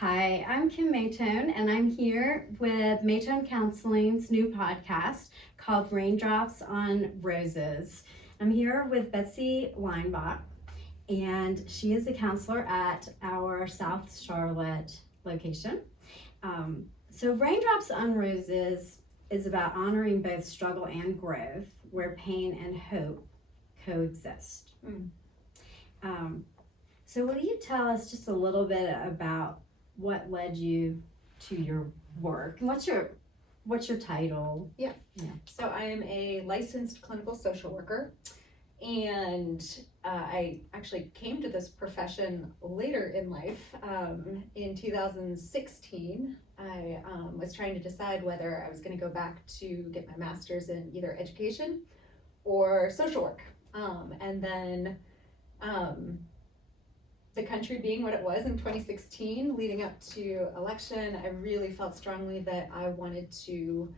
Hi, I'm Kim Maytone, and I'm here with Maytone Counseling's new podcast called Raindrops on Roses. I'm here with Betsy Weinbach, and she is a counselor at our South Charlotte location. So Raindrops on Roses is about honoring both struggle and growth, where pain and hope coexist. So will you tell us just a little bit about what led you to your work? And what's your title? Yeah. So I am a licensed clinical social worker, and I actually came to this profession later in life. In 2016, I was trying to decide whether I was going to go back to get my master's in either education or social work. And then the country being what it was in 2016, leading up to election, I really felt strongly that I wanted to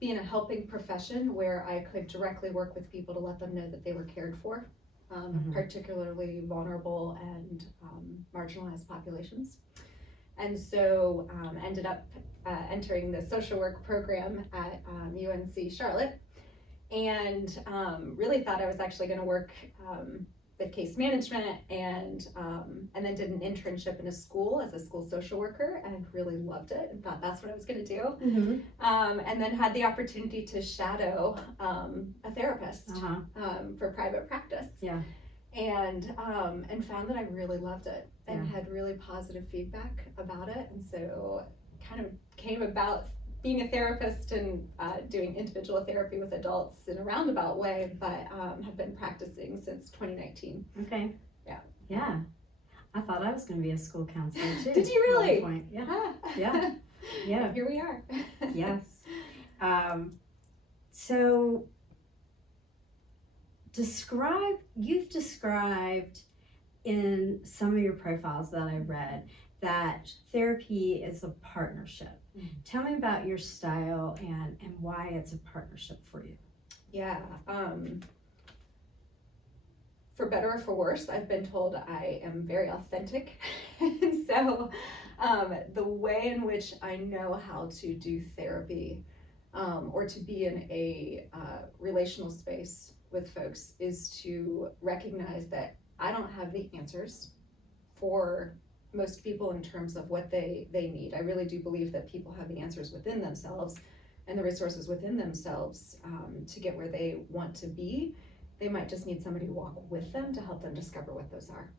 be in a helping profession where I could directly work with people to let them know that they were cared for, particularly vulnerable and marginalized populations. And so ended up entering the social work program at UNC Charlotte, and really thought I was actually going to work with case management, and then did an internship in a school as a school social worker, and really loved it and thought that's what I was going to do. And then had the opportunity to shadow a therapist for private practice. And found that I really loved it and had really positive feedback about it, and so kind of came about being a therapist and doing individual therapy with adults in a roundabout way, but have been practicing since 2019. Okay. Yeah. I thought I was going to be a school counselor too. Did you really? At one point. Yeah. Yeah. Here we are. Yes. So you've described in some of your profiles that I read that therapy is a partnership. Tell me about your style and why it's a partnership for you. Yeah. For better or for worse, I've been told I am very authentic. And so the way in which I know how to do therapy or to be in a relational space with folks is to recognize that I don't have the answers for most people in terms of what they need. I really do believe that people have the answers within themselves and the resources within themselves to get where they want to be. They might just need somebody to walk with them to help them discover what those are.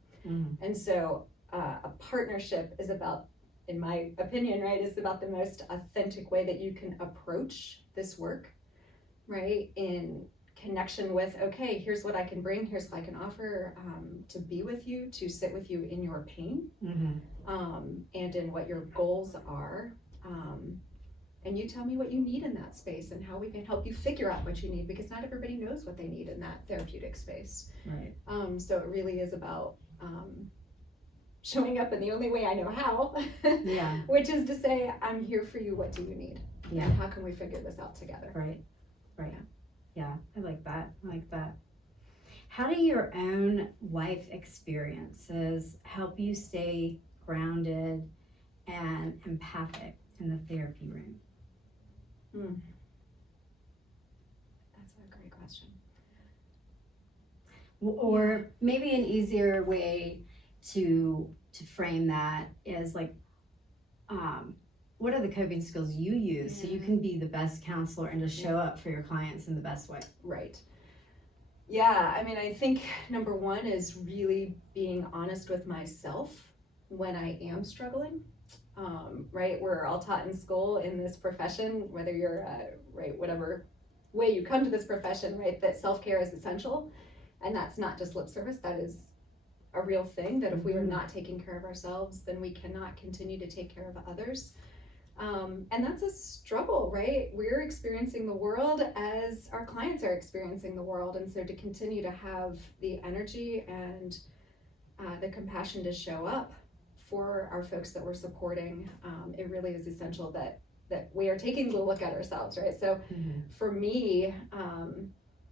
And so a partnership is about, in my opinion, right, is about the most authentic way that you can approach this work, right? In connection with, okay, here's what I can bring, here's what I can offer to be with you, to sit with you in your pain, and in what your goals are. And you tell me what you need in that space and how we can help you figure out what you need, because not everybody knows what they need in that therapeutic space. Right. So it really is about showing up in the only way I know how, which is to say, I'm here for you, what do you need? And how can we figure this out together? Right. Yeah, I like that. How do your own life experiences help you stay grounded and empathic in the therapy room? That's a great question. Or maybe an easier way to frame that is like, what are the coping skills you use so you can be the best counselor and to show up for your clients in the best way? Right. Yeah, I mean, I think number one is really being honest with myself when I am struggling. Right, we're all taught in school in this profession, whether you're right, whatever way you come to this profession, right, that self-care is essential, and that's not just lip service. That is a real thing, that if we are not taking care of ourselves, then we cannot continue to take care of others. And that's a struggle, right? We're experiencing the world as our clients are experiencing the world, and so to continue to have the energy and the compassion to show up for our folks that we're supporting, it really is essential that we are taking a look at ourselves, right? So for me,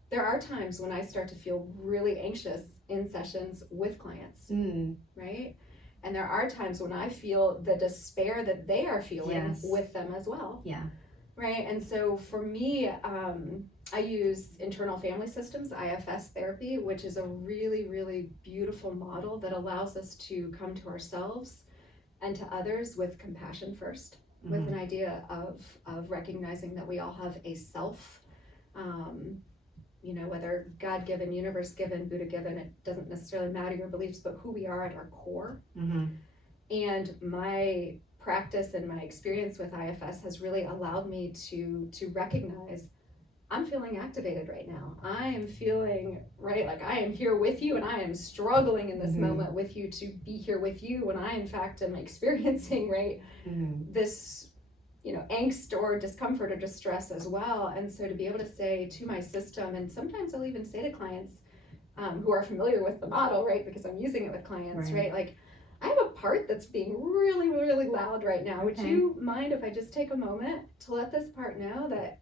there are times when I start to feel really anxious in sessions with clients, right? And there are times when I feel the despair that they are feeling Yes. with them as well. Yeah. Right. And so for me, I use internal family systems, IFS therapy, which is a really, really beautiful model that allows us to come to ourselves and to others with compassion first, with an idea of recognizing that we all have a self, whether God-given, universe-given, Buddha-given, it doesn't necessarily matter your beliefs, but who we are at our core. And my practice and my experience with IFS has really allowed me to recognize I'm feeling activated right now. I am feeling, right, like I am here with you and I am struggling in this moment with you to be here with you when I in fact am experiencing, right, this, angst or discomfort or distress as well. And so to be able to say to my system, and sometimes I'll even say to clients who are familiar with the model, right, because I'm using it with clients, right, like I have a part that's being really, really loud right now. Would you mind if I just take a moment to let this part know that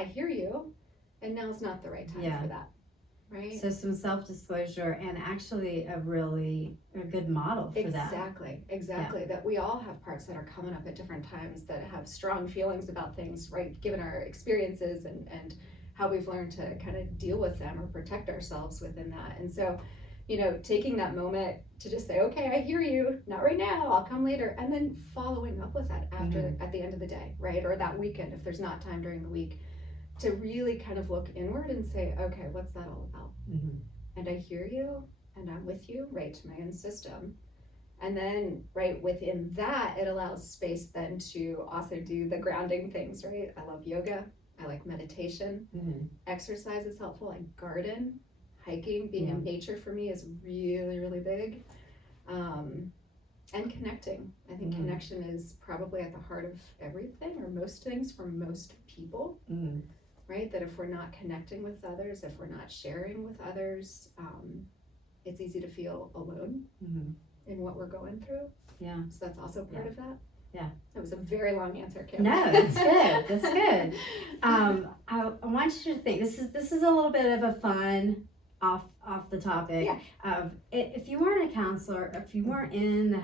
I hear you, and now's not the right time for that, right? So some self-disclosure and actually a good model for that. Exactly. That we all have parts that are coming up at different times that have strong feelings about things, right? Given our experiences and how we've learned to kind of deal with them or protect ourselves within that. And so, taking that moment to just say, okay, I hear you, not right now, I'll come later, and then following up with that after at the end of the day, right? Or that weekend if there's not time during the week, to really kind of look inward and say, okay, what's that all about? And I hear you and I'm with you, right, to my own system. And then, right, within that, it allows space then to also do the grounding things, right? I love yoga. I like meditation. Exercise is helpful. I garden. Hiking, being in nature for me is really, really big. And connecting. I think connection is probably at the heart of everything or most things for most people. Right? That if we're not connecting with others, if we're not sharing with others, it's easy to feel alone in what we're going through. Yeah. So that's also part of that. Yeah. That was a very long answer, Kim. No, that's good. That's good. I want you to think, this is a little bit of a fun off the topic of if you weren't a counselor, if you weren't in the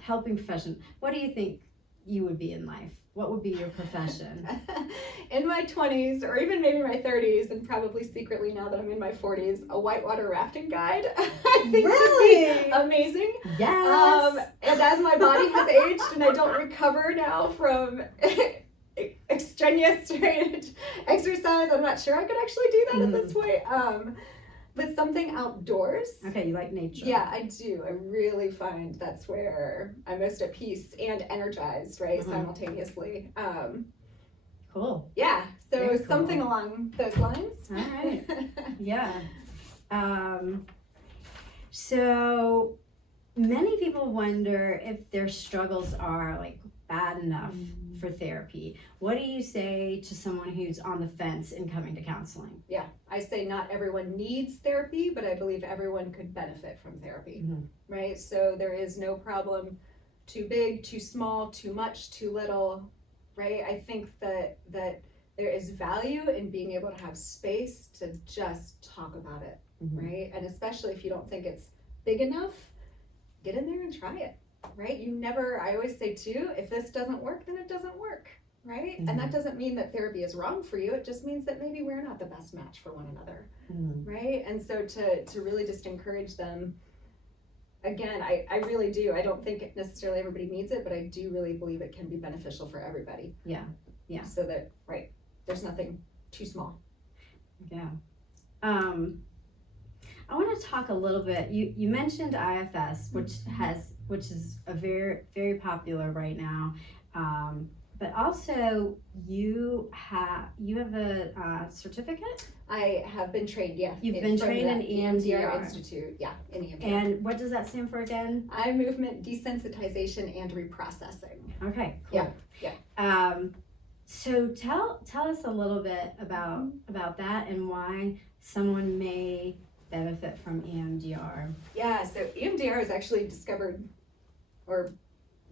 helping profession, what do you think you would be in life? What would be your profession? In my 20s, or even maybe my 30s, and probably secretly now that I'm in my 40s, a whitewater rafting guide. I think would be amazing. Yes. And as my body has aged and I don't recover now from extraneous exercise, I'm not sure I could actually do that at this point. But something outdoors. Okay, you like nature. Yeah, I do. I really find that's where I'm most at peace and energized, right, simultaneously. Cool. Yeah, so Very cool. Something along those lines. All right. Yeah. So many people wonder if their struggles are like bad enough for therapy. What do you say to someone who's on the fence in coming to counseling? Yeah, I say not everyone needs therapy, but I believe everyone could benefit from therapy, right? So there is no problem too big, too small, too much, too little, right? I think that there is value in being able to have space to just talk about it, right? And especially if you don't think it's big enough, get in there and try it. Right? I always say too, if this doesn't work, then it doesn't work, right? And that doesn't mean that therapy is wrong for you. It just means that maybe we're not the best match for one another, right? And so to really just encourage them, again, I really do. I don't think necessarily everybody needs it, but I do really believe it can be beneficial for everybody. Yeah. So that, right, there's nothing too small. Yeah. I want to talk a little bit. You mentioned IFS, which is a very, very popular right now. But also you have a certificate? I have been trained, yeah. You've been trained in EMDR Institute, yeah, in EMDR. And what does that stand for again? Eye movement desensitization and reprocessing. Okay, cool. Yeah. So tell us a little bit about that and why someone may benefit from EMDR. Yeah, so EMDR is actually discovered or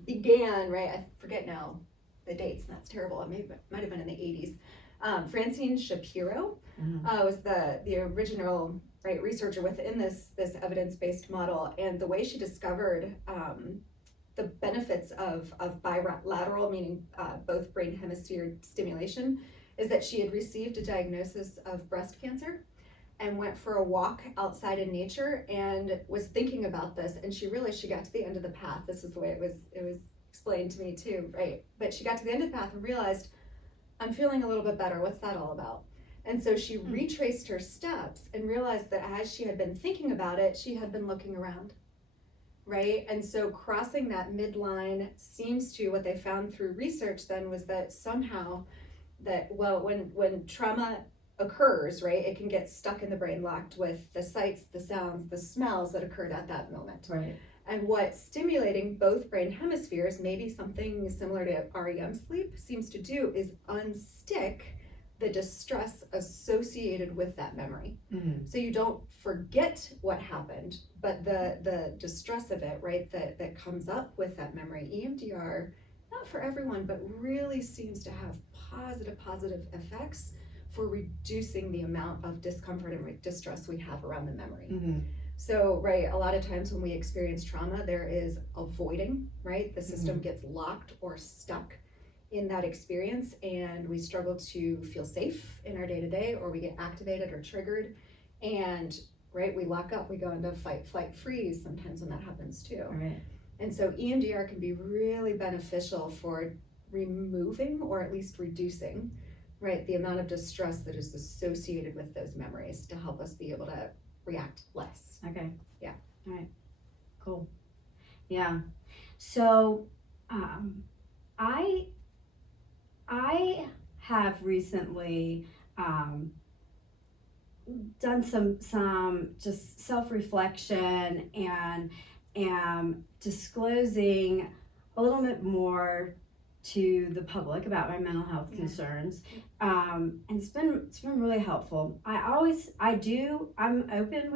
began, right? I forget now the dates, and that's terrible. It might have been in the 80s. Francine Shapiro was the original right, researcher within this evidence-based model, and the way she discovered the benefits of bilateral, meaning both brain hemisphere stimulation, is that she had received a diagnosis of breast cancer and went for a walk outside in nature and was thinking about this, and she realized she got to the end of the path. This is the way it was explained to me too, right? But she got to the end of the path and realized, I'm feeling a little bit better. What's that all about? And so she retraced her steps and realized that as she had been thinking about it, she had been looking around, right? And so crossing that midline seems to, what they found through research then was that somehow that, well, when trauma occurs, right, it can get stuck in the brain, locked with the sights, the sounds, the smells that occurred at that moment. Right. And what stimulating both brain hemispheres, maybe something similar to REM sleep, seems to do is unstick the distress associated with that memory. Mm-hmm. So you don't forget what happened, but the distress of it, right, that comes up with that memory. EMDR, not for everyone, but really seems to have positive effects for reducing the amount of discomfort and distress we have around the memory. Mm-hmm. So, right, a lot of times when we experience trauma, there is avoiding, right? The system gets locked or stuck in that experience, and we struggle to feel safe in our day-to-day, or we get activated or triggered, and right, we lock up, we go into fight, flight, freeze sometimes when that happens too. Right. And so EMDR can be really beneficial for removing or at least reducing, right, the amount of distress that is associated with those memories to help us be able to react less. Okay. Yeah. All right. Cool. Yeah. So, I have recently done some just self-reflection and am disclosing a little bit more to the public about my mental health concerns, and it's been really helpful. I'm open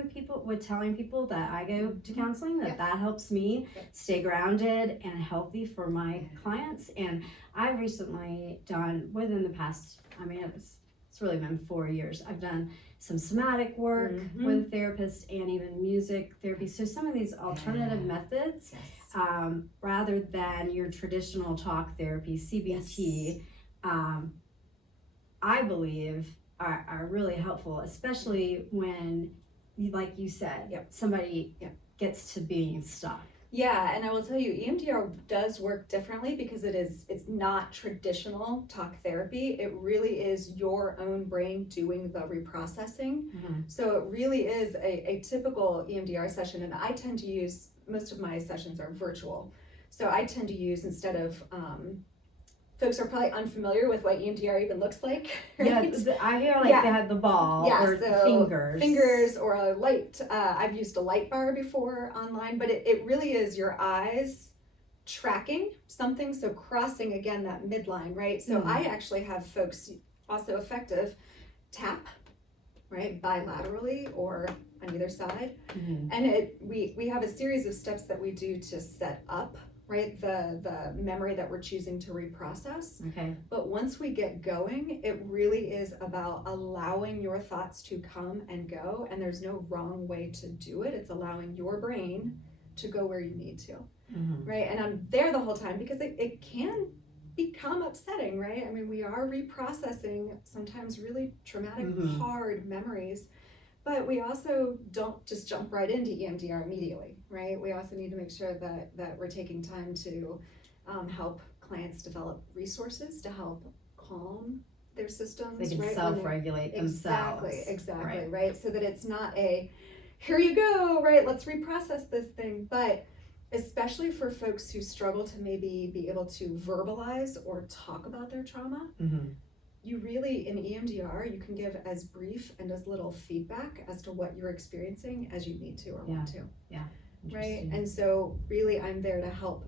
with telling people that I go to counseling, that helps me stay grounded and healthy for my clients. And I've recently done, within the past, it's really been 4 years, I've done some somatic work with a therapist and even music therapy. So some of these alternative methods, rather than your traditional talk therapy, CBT, I believe are really helpful, especially when, like you said, somebody gets to being stuck. Yeah, and I will tell you, EMDR does work differently because it's not traditional talk therapy. It really is your own brain doing the reprocessing. So it really is a typical EMDR session, and I tend to use, most of my sessions are virtual. So I tend to use, instead of, folks are probably unfamiliar with what EMDR even looks like, right? Yeah, I hear like they have the ball or so fingers or a light. I've used a light bar before online, but it really is your eyes tracking something, so crossing again that midline, right? So I actually have folks, also effective, tap, right, bilaterally or on either side, and we have a series of steps that we do to set up, right, the memory that we're choosing to reprocess. Okay. But once we get going, it really is about allowing your thoughts to come and go, and there's no wrong way to do it. It's allowing your brain to go where you need to, right? And I'm there the whole time because it can become upsetting, right? I mean, we are reprocessing sometimes really traumatic, hard memories, but we also don't just jump right into EMDR immediately, right? We also need to make sure that we're taking time to help clients develop resources to help calm their systems. They can right? self-regulate themselves. Exactly, right? So that it's not a, here you go, right? Let's reprocess this thing. But especially for folks who struggle to maybe be able to verbalize or talk about their trauma, you really, in EMDR, you can give as brief and as little feedback as to what you're experiencing as you need to or want to. Yeah. Right? And so really I'm there to help,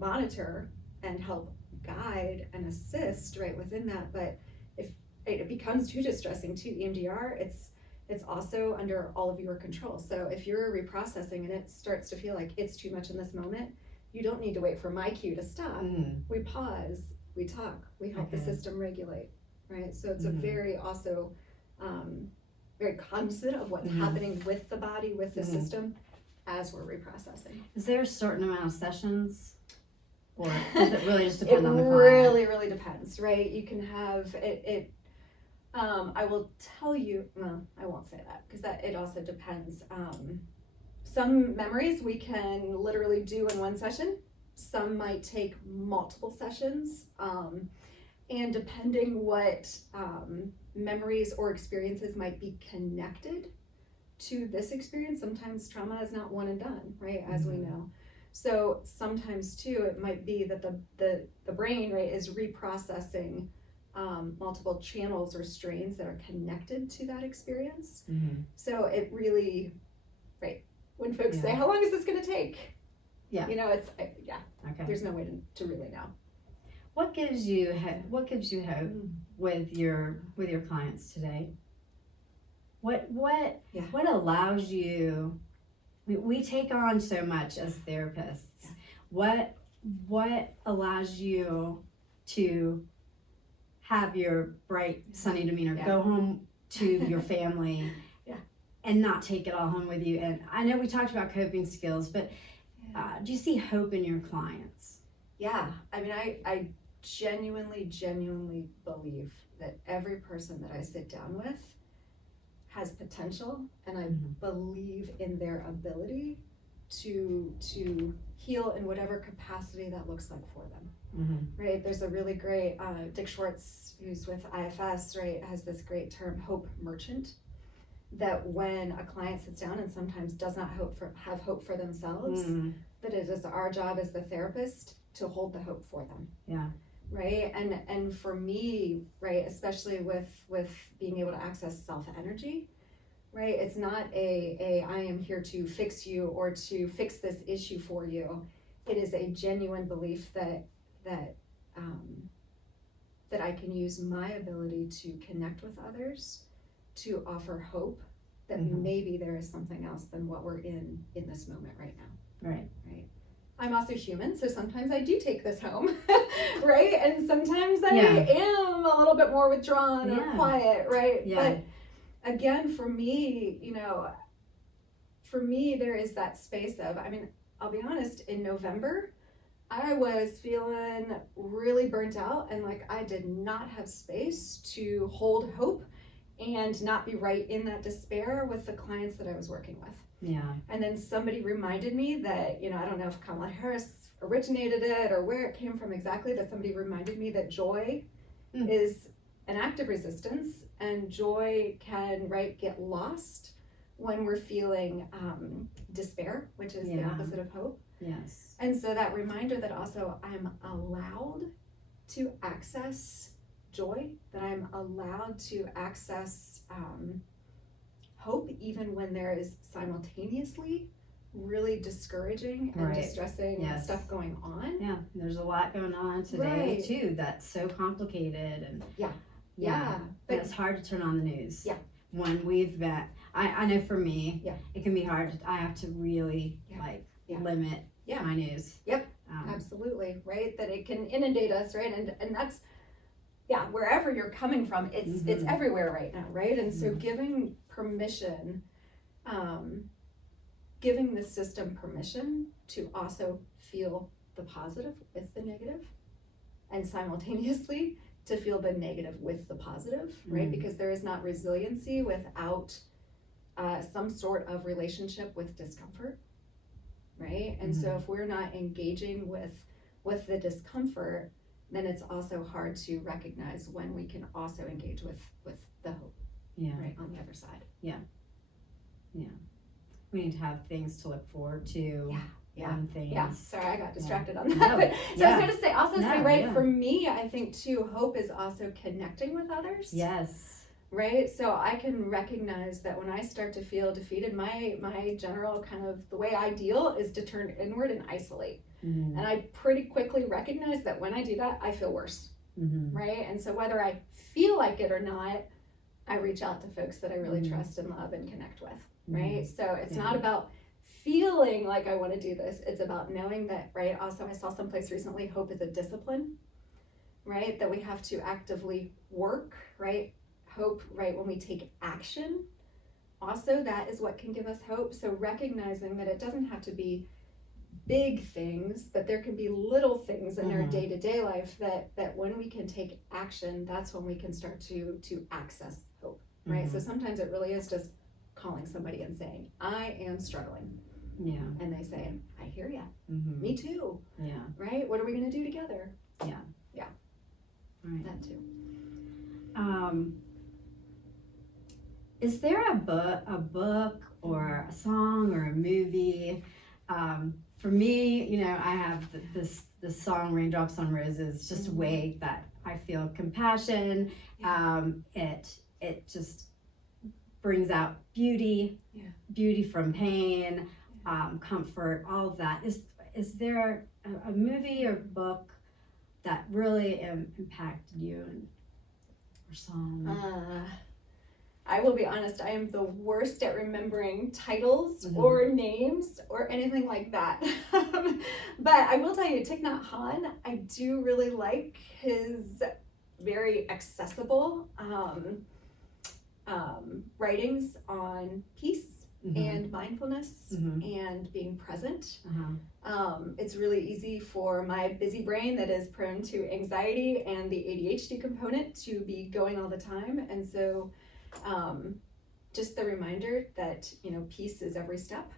monitor and help guide and assist right within that. But if it becomes too distressing to EMDR, it's also under all of your control. So if you're reprocessing and it starts to feel like it's too much in this moment, you don't need to wait for my cue to stop. We pause, we talk, we help the system regulate, right? So it's a very also very cognizant of what's happening with the body, with the system, as we're reprocessing. Is there a certain amount of sessions? Or does it really just depend on the client? It really, really depends, right? You can have it. I will tell you, well, I won't say that because it also depends. Some memories we can literally do in one session. Some might take multiple sessions. And depending what memories or experiences might be connected to this experience, sometimes trauma is not one and done, right? As we know. So sometimes too, it might be that the brain, right, is reprocessing multiple channels or strains that are connected to that experience. So it really, right, when folks say, how long is this going to take? Yeah. You know, it's, Okay. there's no way to really know. What gives you hope with your clients today? What allows you? We take on so much as therapists. What allows you to have your bright, sunny demeanor, go home to your family, and not take it all home with you? And I know we talked about coping skills, but do you see hope in your clients? Yeah, I mean, I genuinely believe that every person that I sit down with has potential, and I believe in their ability to heal in whatever capacity that looks like for them. Right? There's a really great Dick Schwartz, who's with IFS, right, has this great term, hope merchant, that when a client sits down and sometimes does not have hope for themselves, that it is our job as the therapist to hold the hope for them. Yeah. Right. And for me, right, especially with being able to access self-energy, right, it's not I am here to fix you or to fix this issue for you. It is a genuine belief that I can use my ability to connect with others to offer hope that maybe there is something else than what we're in this moment right now. Right. I'm also human, so sometimes I do take this home, right? And sometimes I am a little bit more withdrawn or quiet, right? But again, for me, there is that space of, I mean, I'll be honest, in November, I was feeling really burnt out and like I did not have space to hold hope and not be right in that despair with the clients that I was working with. Yeah. And then somebody reminded me that, I don't know if Kamala Harris originated it or where it came from exactly, but somebody reminded me that joy is an act of resistance, and joy can, right, get lost when we're feeling despair, which is the opposite of hope. Yes. And so that reminder that also I'm allowed to access joy, that I'm allowed to access hope even when there is simultaneously really discourring and distressing stuff going on. Yeah, there's a lot going on today too that's so complicated, and but it's hard to turn on the news. When we've been, I know for me, it can be hard. I have to really limit my news. Absolutely, right? That it can inundate us, right? And that's wherever you're coming from, it's everywhere right now, right? And so giving permission, giving the system permission to also feel the positive with the negative, and simultaneously to feel the negative with the positive, right? Because there is not resiliency without some sort of relationship with discomfort, right? And so if we're not engaging with the discomfort, then it's also hard to recognize when we can also engage with the hope, right, on the other side. We need to have things to look forward to. Sorry, I got distracted on that. But so I was going to say, for me, I think too, hope is also connecting with others. Yes. Right? So I can recognize that when I start to feel defeated, my general kind of, the way I deal is to turn inward and isolate. And I pretty quickly recognize that when I do that, I feel worse. Right? And so whether I feel like it or not, I reach out to folks that I really trust and love and connect with. Right? So it's not about feeling like I want to do this. It's about knowing that, right? Also, I saw someplace recently, hope is a discipline, right? That we have to actively work, right? Hope, right? When we take action, also that is what can give us hope. So recognizing that it doesn't have to be big things, but there can be little things in our day-to-day life that when we can take action, that's when we can start to access hope, right? So sometimes it really is just calling somebody and saying, I am struggling. Yeah. And they say, I hear ya. Me too. Yeah. Right? What are we going to do together? Yeah. Yeah. Right. That too. Is there a book or a song or a movie? For me, you know, I have this song "Raindrops on Roses." Just a way that I feel compassion. It just brings out beauty, beauty from pain, comfort, all of that. Is there a movie or book that really impacted you, or song? I will be honest, I am the worst at remembering titles or names or anything like that. But I will tell you, Thich Nhat Hanh, I do really like his very accessible writings on peace and mindfulness and being present. It's really easy for my busy brain that is prone to anxiety and the ADHD component to be going all the time. And so just the reminder that, you know, peace is every step,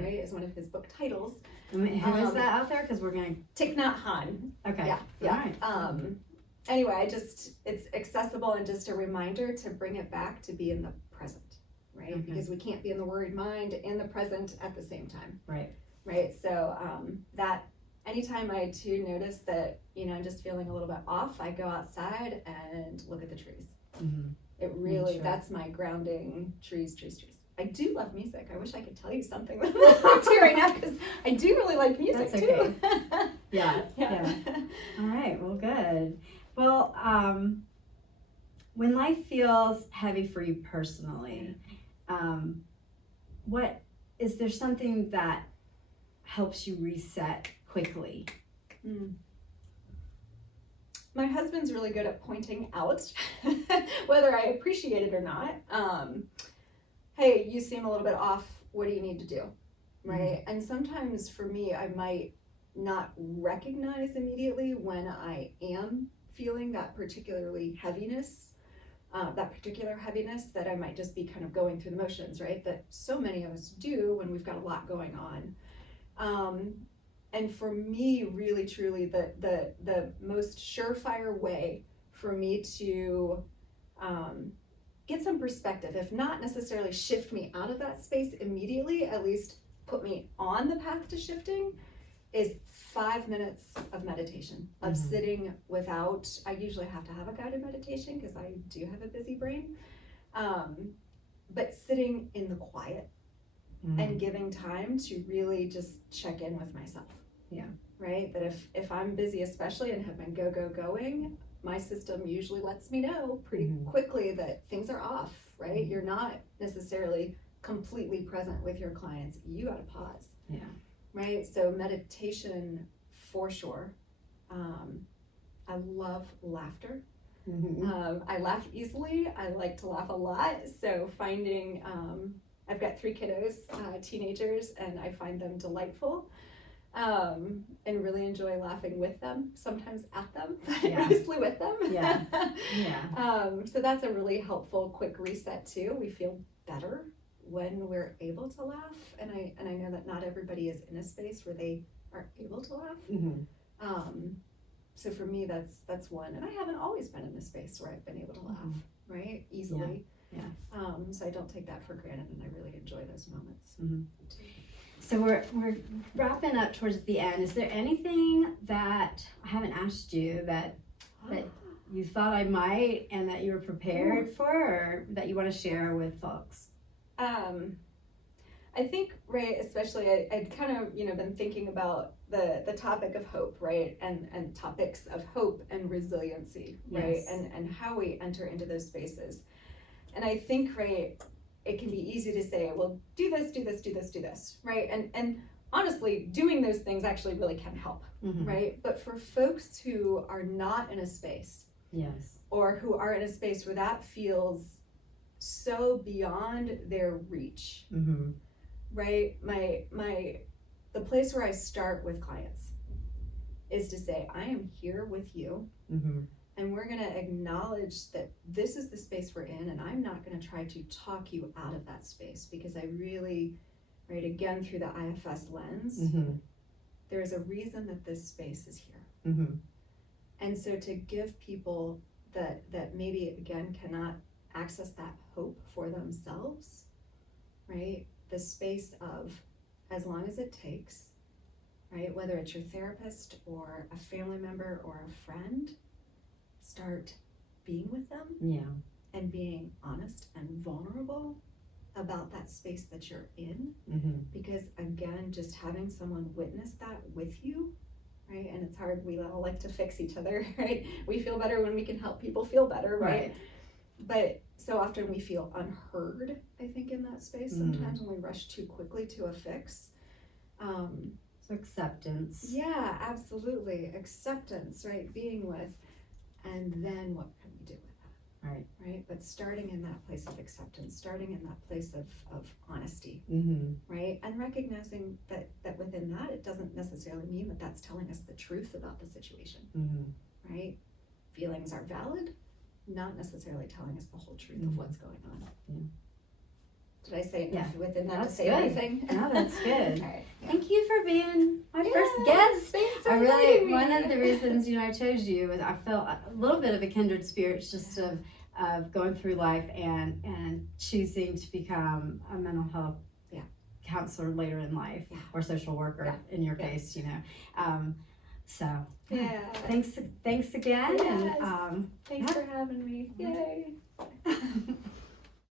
right, is one of his book titles. Who is that out there? Because we're going to... Thich Nhat Hanh. Okay. Yeah. All right. Anyway, it's accessible and just a reminder to bring it back to be in the present, right? Because we can't be in the worried mind and the present at the same time. Right. So that anytime I too notice that, you know, I'm just feeling a little bit off, I go outside and look at the trees. It really, that's my grounding. Trees. I do love music. I wish I could tell you something that I'm listening to right now, because I do really like music too. Yeah. All right, well, good. Well, when life feels heavy for you personally, what is there something that helps you reset quickly? My husband's really good at pointing out, whether I appreciate it or not. Hey, you seem a little bit off. What do you need to do? Right? And sometimes for me, I might not recognize immediately when I am feeling that particular heaviness that I might just be kind of going through the motions, right? That so many of us do when we've got a lot going on. And for me, really, truly, the most surefire way for me to get some perspective, if not necessarily shift me out of that space immediately, at least put me on the path to shifting, is 5 minutes of meditation, of sitting without, I usually have to have a guided meditation because I do have a busy brain, but sitting in the quiet and giving time to really just check in with myself. Right? That if I'm busy, especially, and have been going, my system usually lets me know pretty quickly that things are off, right? You're not necessarily completely present with your clients. You got to pause. Right? So meditation for sure. I love laughter. I laugh easily. I like to laugh a lot. So finding, I've got 3 kiddos, teenagers, and I find them delightful. And really enjoy laughing with them, sometimes at them, but mostly with them. So that's a really helpful quick reset too. We feel better when we're able to laugh, and I know that not everybody is in a space where they are able to laugh. So for me, that's one, and I haven't always been in a space where I've been able to laugh, right, easily. So I don't take that for granted, and I really enjoy those moments. So we're wrapping up towards the end. Is there anything that I haven't asked you that you thought I might, and that you were prepared for, or that you want to share with folks? I think, right, especially I'd kind of, been thinking about the topic of hope, right, and topics of hope and resiliency, right, and how we enter into those spaces. And I think, right, it can be easy to say, well, do this, right? And honestly, doing those things actually really can help, right? But for folks who are not in a space, or who are in a space where that feels so beyond their reach, right? The place where I start with clients is to say, I am here with you, and we're going to acknowledge that this is the space we're in, and I'm not going to try to talk you out of that space, because I really, right, again, through the IFS lens, there is a reason that this space is here. And so to give people that maybe, again, cannot access that hope for themselves, right, the space of, as long as it takes, right, whether it's your therapist or a family member or a friend, start being with them and being honest and vulnerable about that space that you're in. Because again, just having someone witness that with you, right, and it's hard, we all like to fix each other, right? We feel better when we can help people feel better, right? But so often we feel unheard, I think, in that space sometimes when we rush too quickly to a fix. So acceptance. Yeah, absolutely. Acceptance, right? Being with, and then what can we do with that? Right? But starting in that place of acceptance, starting in that place of honesty, right? And recognizing that within that, it doesn't necessarily mean that that's telling us the truth about the situation, right? Feelings are valid, not necessarily telling us the whole truth of what's going on. Did I say enough within that to say everything? No, that's good. All right. Thank you for being my first guest. Thanks for I inviting me. one of the reasons, I chose you was I felt a little bit of a kindred spirit just of going through life and choosing to become a mental health counselor later in life or social worker in your case, so thanks again. Yes. And thanks for having me. Yay.